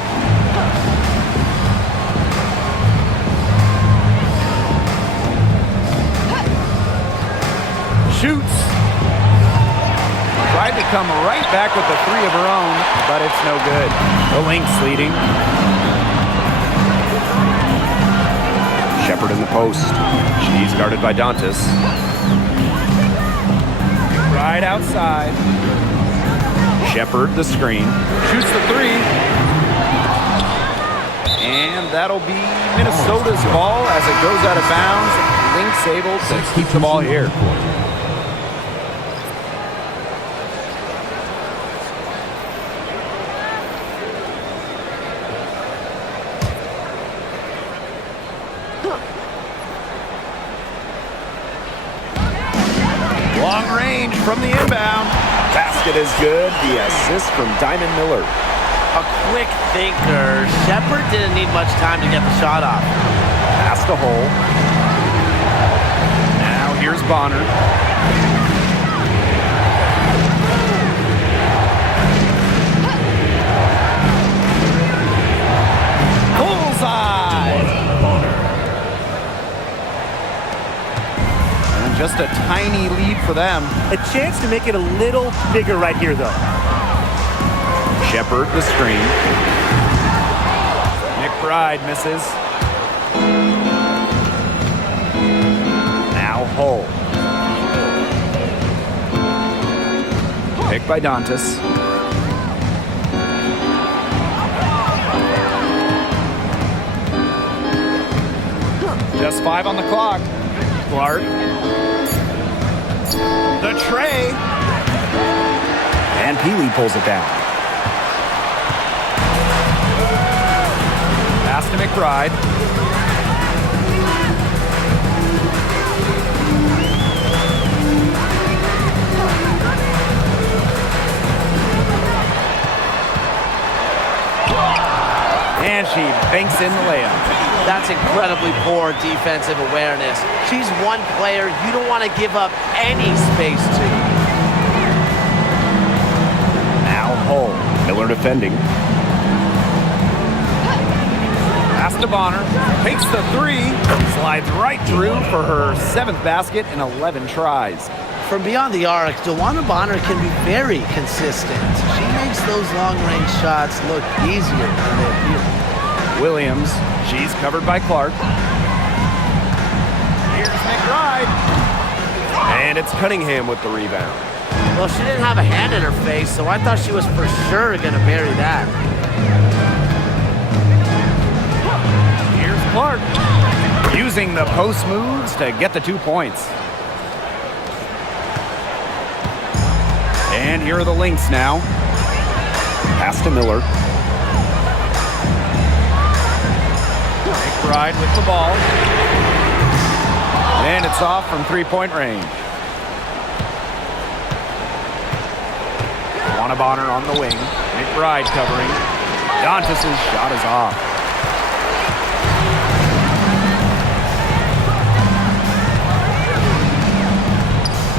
Shoots. Tried to come right back with the three of her own, but it's no good. The Lynx leading. Shepard in the post. She's guarded by Dantas. Right outside. Shepard the screen. Shoots the three. And that'll be Minnesota's ball as it goes out of bounds. Lynx able to keep the ball here. Long range from the inbound. Basket is good. The assist from Diamond Miller. A quick thinker. Shepard didn't need much time to get the shot off. Past the hole. Now here's Bonner. Bullseye! And just a tiny lead for them. A chance to make it a little bigger right here, though. Shepard the screen. McBride misses. Now Hull. Picked by Dantas. Just 5 on the clock. Clark. The tray. And Peely pulls it down. Pass to McBride. And she banks in the layup. That's incredibly poor defensive awareness. She's one player you don't want to give up any space to. Now Hull. Miller defending. Pass to Bonner. Takes the three. Slides right through for her 7th basket in 11 tries. From beyond the arc, DeWanna Bonner can be very consistent. She makes those long-range shots look easier than they appear. Williams. She's covered by Clark. Here's McBride. And it's Cunningham with the rebound. Well, she didn't have a hand in her face, so I thought she was for sure going to bury that. Here's Clark. Using the post moves to get the 2 points. And here are the Lynx now. Pass to Miller. McBride with the ball. And it's off from 3-point range. Juana Bonner on the wing. McBride covering. Dantas' shot is off.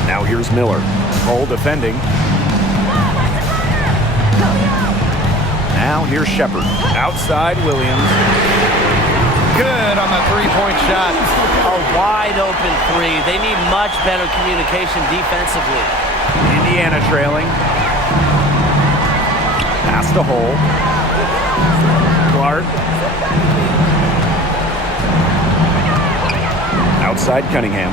Now here's Miller. Cole defending. Now here's Shepard. Outside Williams. Good on the 3-point shot. A wide open three. They need much better communication defensively. Indiana trailing. Pass to Hull. Clark. Outside Cunningham.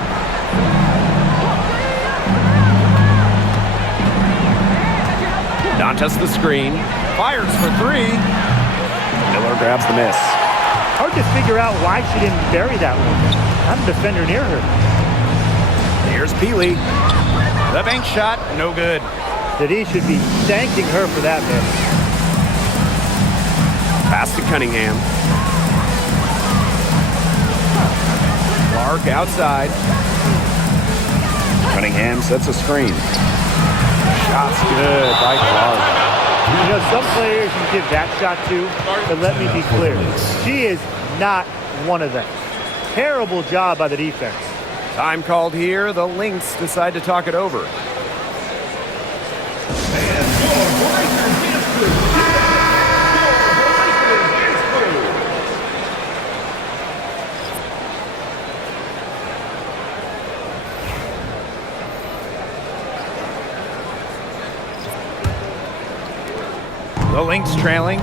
Dantas the screen. Fires for 3. Miller grabs the miss. Hard to figure out why she didn't bury that one. Not a defender near her. Here's Peely. The bank shot, no good. That should be thanking her for that miss. Pass to Cunningham. Clark outside. Cunningham sets a screen. Shot's good by Clark. You know, some players you give that shot to, but let me be clear. She is not one of them. Terrible job by the defense. Time called here. The Lynx decide to talk it over. And your Blazers dance crew. The Lynx trailing.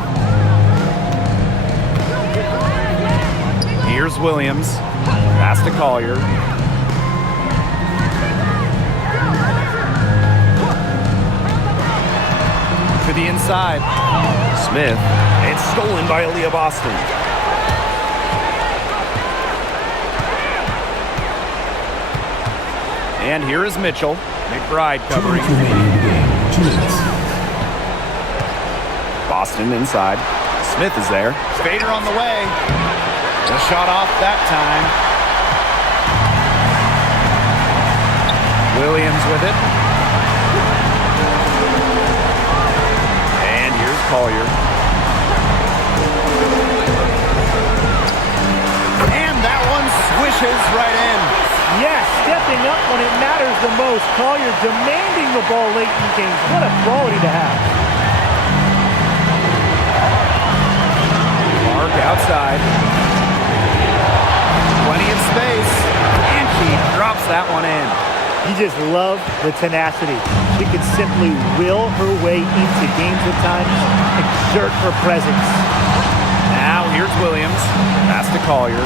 Here's Williams. Pass to Collier. To the inside. Smith. It's stolen by Aaliyah Boston. And here is Mitchell. McBride covering. Boston inside. Smith is there. Spader on the way. The shot off that time. Williams with it. And here's Collier. And that one swishes right in. Yes, stepping up when it matters the most. Collier demanding the ball late in games. What a quality to have. Clark outside. Plenty of space. And she drops that one in. You just love the tenacity. She can simply will her way into games at times, exert her presence. Now here's Williams. Pass to Collier.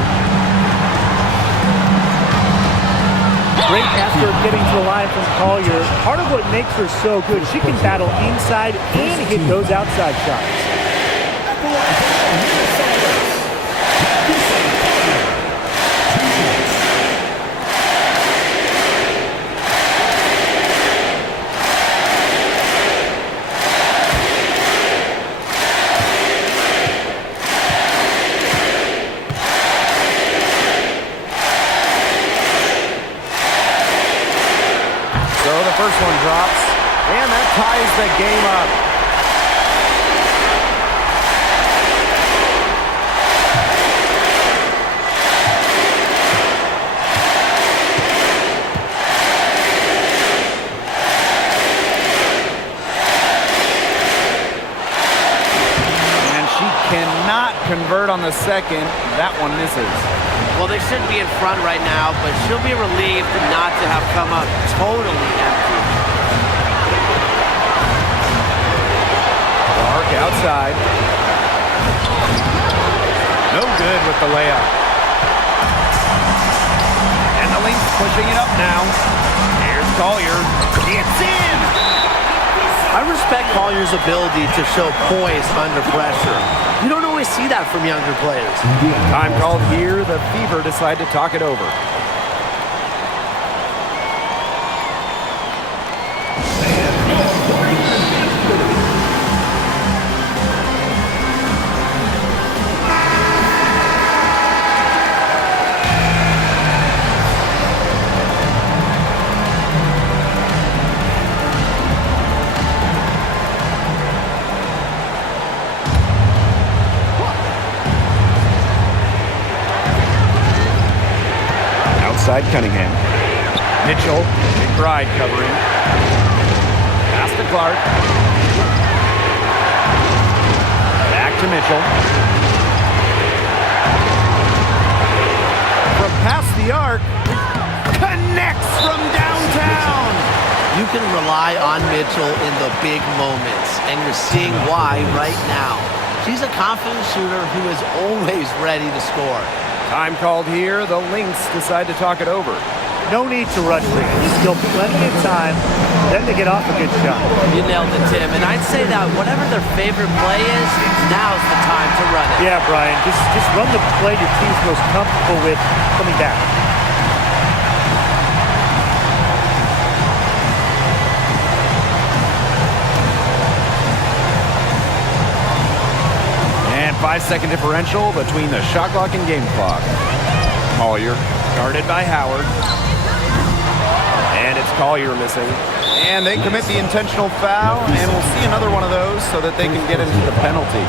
Great effort getting to the line from Collier. Part of what makes her so good, she can battle inside and hit those outside shots. First one drops, and that ties the game up. And she cannot convert on the second. That one misses. Well, they should be in front right now, but she'll be relieved not to have come up totally empty. Clark outside. No good with the layup. And the Lynx pushing it up now. Here's Collier. It's in! I respect Collier's ability to show poise under pressure. You don't always see that from younger players. Time called here. The Fever decide to talk it over. Cunningham. Mitchell, McBride covering. Pass to Clark. Back to Mitchell. From past the arc, connects from downtown. You can rely on Mitchell in the big moments, and you're seeing why right now. She's a confident shooter who is always ready to score. Time called here. The Lynx decide to talk it over. No need to rush things. Still plenty of time. Then to get off a good shot. You nailed it, Tim. And I'd say that whatever their favorite play is, now's the time to run it. Yeah, Brian. Just run the play your team's most comfortable with coming back. And 5-second differential between the shot clock and game clock. Collier guarded by Howard. And it's Collier missing. And they commit the intentional foul, and we'll see another one of those so that they can get into the penalty.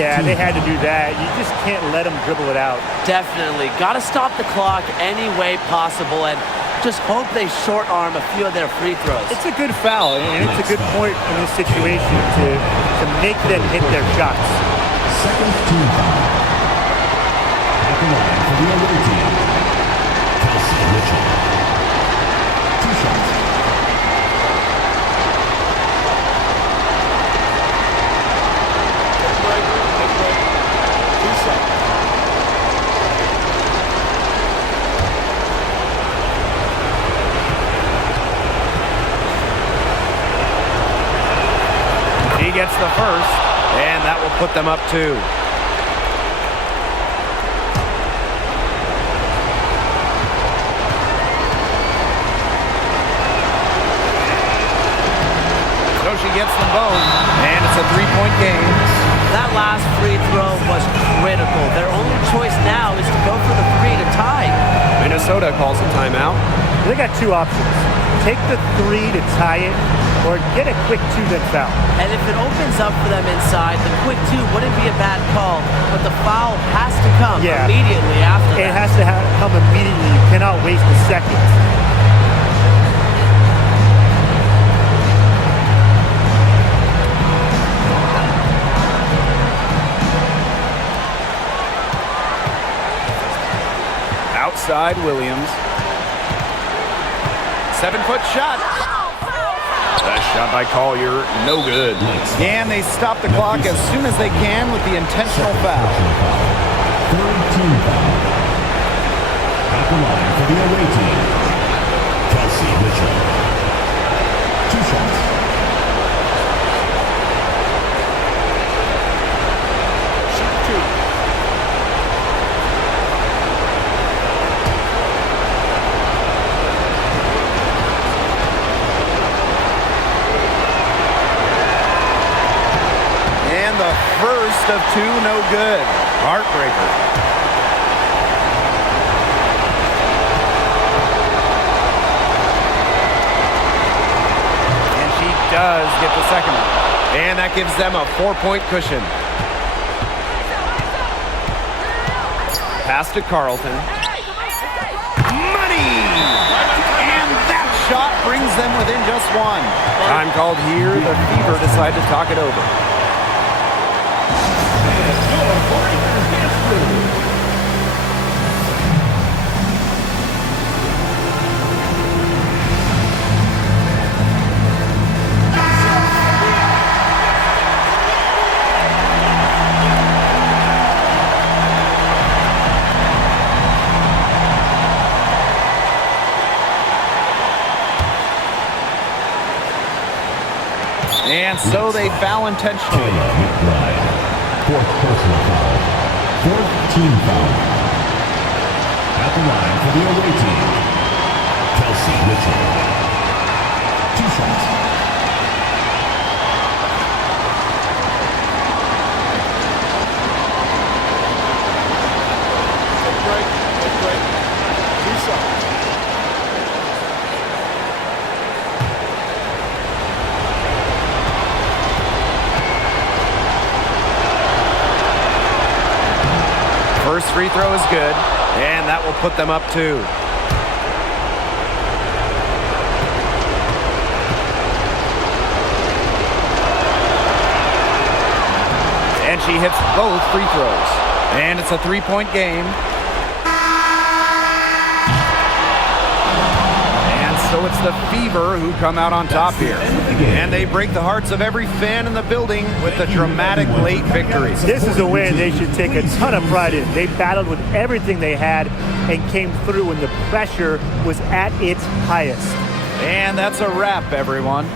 Yeah, they had to do that. You just can't let them dribble it out. Definitely. Got to stop the clock any way possible and just hope they short arm a few of their free throws. It's a good foul, and it's a good point in this situation to make them hit their shots. Second team foul. At the line for the away team, Kelsey Mitchell. 2 shots. He gets the first, and that will put them up 2. So she gets them both, and it's a 3-point game. That last free throw was critical. Their only choice now is to go for the 3 to tie. Minnesota calls a timeout. They got 2 options. Take the 3 to tie it, or get a quick 2 then foul. And if it opens up for them inside, the quick 2 wouldn't be a bad call, but the foul has to come immediately after that. It has to come immediately. You cannot waste a second. Outside Williams. 7-foot shot. That shot by Collier, no good. And they stop the clock as soon as they can with the intentional foul. Third team foul. At the line for the away team, Kelsey Mitchell. 2 shots. First of 2, no good. Heartbreaker. And she does get the second one. And that gives them a 4-point cushion. Pass to Carlton. Money! And that shot brings them within just 1. Time called here. The Fever decide to talk it over. And so they foul intentionally. Fourth personal foul. Fourth team foul. At the line for the away team, Kelsey Mitchell. 2 shots. Take break. 2 shots. First free throw is good, and that will put them up 2. And she hits both free throws. And it's a 3-point game. And so it's the Fever who come out on top here. And they break the hearts of every fan in the building with a dramatic late victory. This is a win they should take a ton of pride in. They battled with everything they had and came through when the pressure was at its highest. And that's a wrap, everyone.